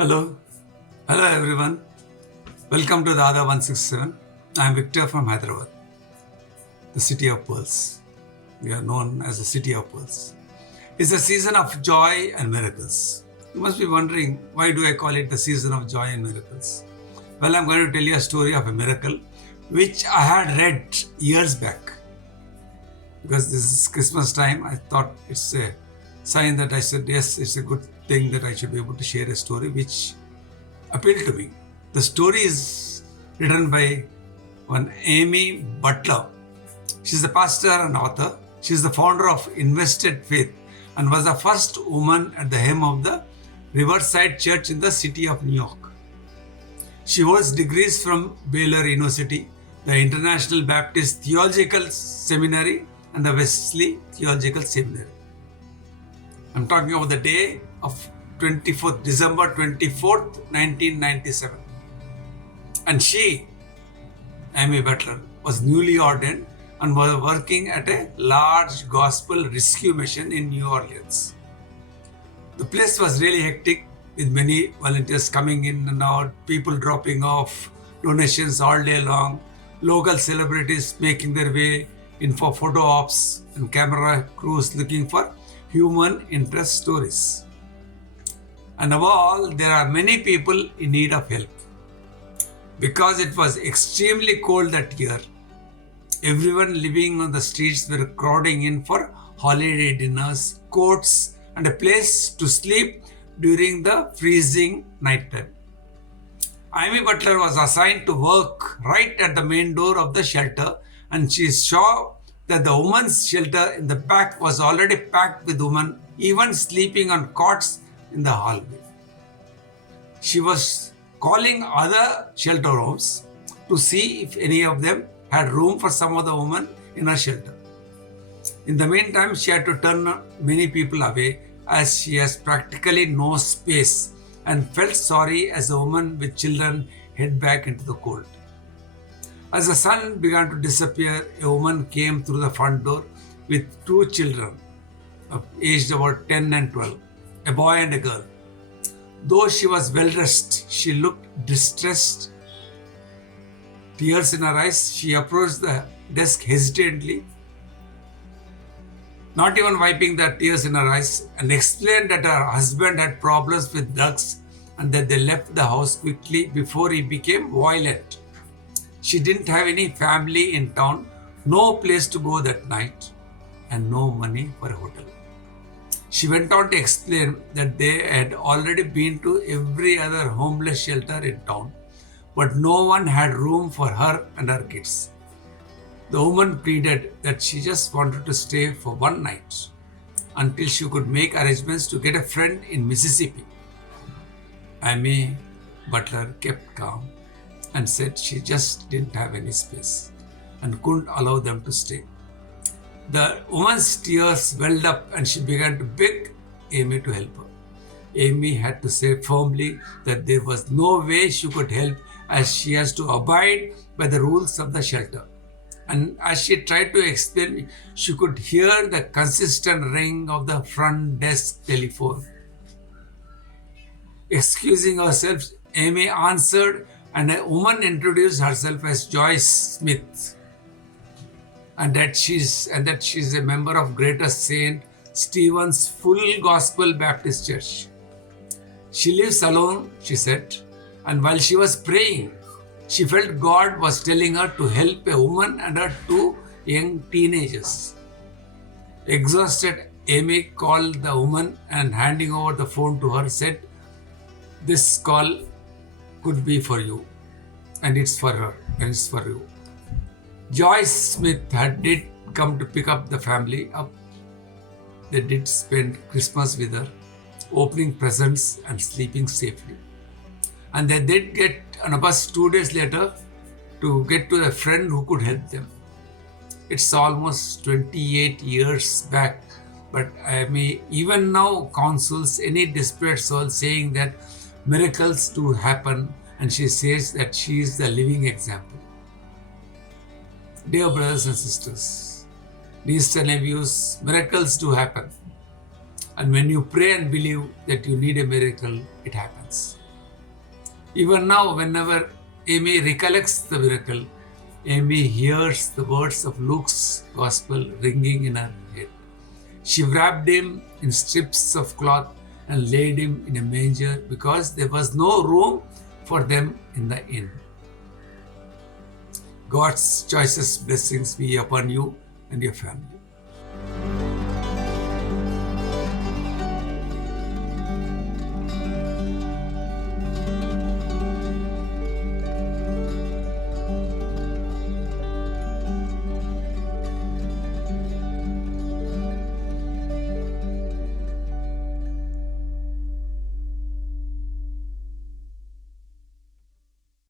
Hello, hello everyone. Welcome to the Ada 167. I am Victor from Hyderabad, the city of pearls. We are known as the city of pearls. It's a season of joy and miracles. You must be wondering, why do I call it the season of joy and miracles? Well, I'm going to tell you a story of a miracle which I had read years back. Because this is Christmas time, I thought it's a sign that I said, yes, it's a good thing that I should be able to share a story which appealed to me. The story is written by one Amy Butler. She's a pastor and author. She's the founder of Invested Faith and was the first woman at the helm of the Riverside Church in the city of New York. She holds degrees from Baylor University, the International Baptist Theological Seminary, and the Wesley Theological Seminary. I'm talking about the day of December 24th, 1997. And she, Amy Butler, was newly ordained and was working at a large gospel rescue mission in New Orleans. The place was really hectic with many volunteers coming in and out, people dropping off donations all day long, local celebrities making their way in for photo ops, and camera crews looking for human interest stories. And above all, there are many people in need of help. Because it was extremely cold that year, everyone living on the streets were crowding in for holiday dinners, coats, and a place to sleep during the freezing night time. Amy Butler was assigned to work right at the main door of the shelter, and she saw that the women's shelter in the back was already packed with women, even sleeping on cots in the hallway. She was calling other shelter homes to see if any of them had room for some of the women in her shelter. In the meantime, she had to turn many people away as she has practically no space and felt sorry as a woman with children head back into the cold. As the sun began to disappear, a woman came through the front door with two children, aged about 10 and 12, a boy and a girl. Though she was well dressed, she looked distressed. Tears in her eyes, she approached the desk hesitantly, not even wiping the tears in her eyes, and explained that her husband had problems with drugs and that they left the house quickly before he became violent. She didn't have any family in town, no place to go that night, and no money for a hotel. She went on to explain that they had already been to every other homeless shelter in town, but no one had room for her and her kids. The woman pleaded that she just wanted to stay for one night until she could make arrangements to get a friend in Mississippi. Amy Butler kept calm and said she just didn't have any space and couldn't allow them to stay. The woman's tears welled up and she began to beg Amy to help her. Amy had to say firmly that there was no way she could help as she has to abide by the rules of the shelter. And as she tried to explain, she could hear the consistent ring of the front desk telephone. Excusing herself, Amy answered, and a woman introduced herself as Joyce Smith, and that she's a member of Greater Saint Stephen's Full Gospel Baptist Church. She lives alone, she said, and while she was praying, she felt God was telling her to help a woman and her two young teenagers. Exhausted, Amy called the woman and handing over the phone to her said, "This call could be for you, and it's for her, and it's for you." Joyce Smith did come to pick up the family up. They did spend Christmas with her, opening presents and sleeping safely. And they did get on a bus 2 days later to get to a friend who could help them. It's almost 28 years back, but even now counsels any desperate soul, saying that miracles do happen, and she says that she is the living example. Dear brothers and sisters, nieces and nephews, miracles do happen. And when you pray and believe that you need a miracle, it happens. Even now, whenever Amy recollects the miracle, Amy hears the words of Luke's gospel ringing in her head. She wrapped him in strips of cloth and laid him in a manger because there was no room for them in the inn. God's choicest blessings be upon you and your family.